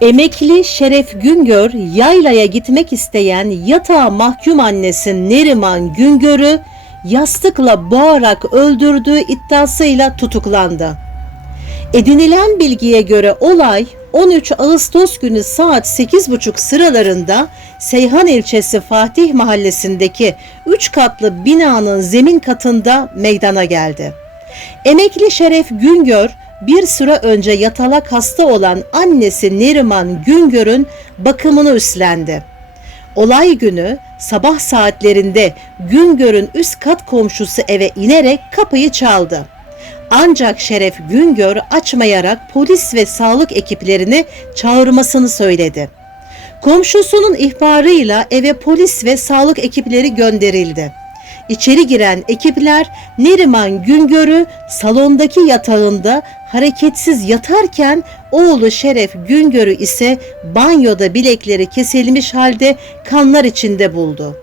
Emekli Şeref Güngör yaylaya gitmek isteyen yatağa mahkum annesi Neriman Güngör'ü yastıkla boğarak öldürdüğü iddiasıyla tutuklandı. Edinilen bilgiye göre olay 13 Ağustos günü saat 8.30 sıralarında Seyhan ilçesi Fatih mahallesindeki 3 katlı binanın zemin katında meydana geldi. Emekli Şeref Güngör bir süre önce yatalak hasta olan annesi Neriman Güngör'ün bakımını üstlendi. Olay günü sabah saatlerinde Güngör'ün üst kat komşusu eve inerek kapıyı çaldı. Ancak Şeref Güngör açmayarak polis ve sağlık ekiplerini çağırmasını söyledi. Komşusunun ihbarıyla eve polis ve sağlık ekipleri gönderildi. İçeri giren ekipler Neriman Güngör'ü salondaki yatağında hareketsiz yatarken oğlu Şeref Güngör'ü ise banyoda bilekleri kesilmiş halde kanlar içinde buldu.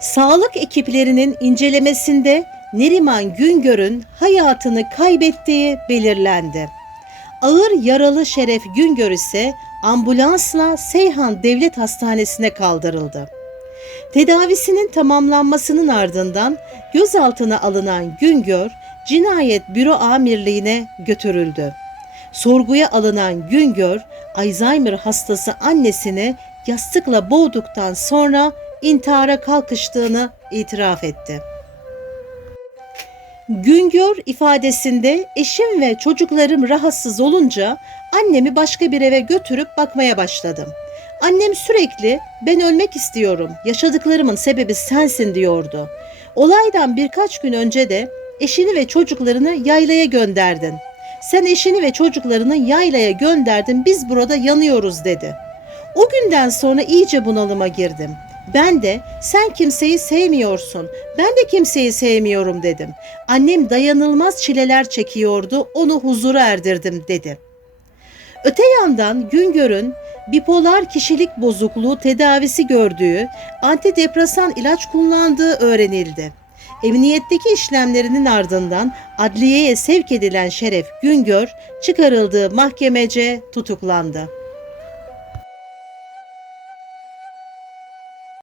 Sağlık ekiplerinin incelemesinde Neriman Güngör'ün hayatını kaybettiği belirlendi. Ağır yaralı Şeref Güngör ise ambulansla Seyhan Devlet Hastanesi'ne kaldırıldı. Tedavisinin tamamlanmasının ardından gözaltına alınan Güngör, Cinayet Büro Amirliğine götürüldü. Sorguya alınan Güngör, Alzheimer hastası annesini yastıkla boğduktan sonra intihara kalkıştığını itiraf etti. Güngör ifadesinde eşim ve çocuklarım rahatsız olunca annemi başka bir eve götürüp bakmaya başladım. Annem sürekli ben ölmek istiyorum, yaşadıklarımın sebebi sensin diyordu. Olaydan birkaç gün önce de eşini ve çocuklarını yaylaya gönderdin. Sen eşini ve çocuklarını yaylaya gönderdin, biz burada yanıyoruz dedi. O günden sonra iyice bunalıma girdim. Ben de sen kimseyi sevmiyorsun, ben de kimseyi sevmiyorum dedim. Annem dayanılmaz çileler çekiyordu, onu huzura erdirdim dedi. Öte yandan Güngör'ün bipolar kişilik bozukluğu tedavisi gördüğü, antidepresan ilaç kullandığı öğrenildi. Emniyetteki işlemlerinin ardından adliyeye sevk edilen Şeref Güngör çıkarıldığı mahkemece tutuklandı.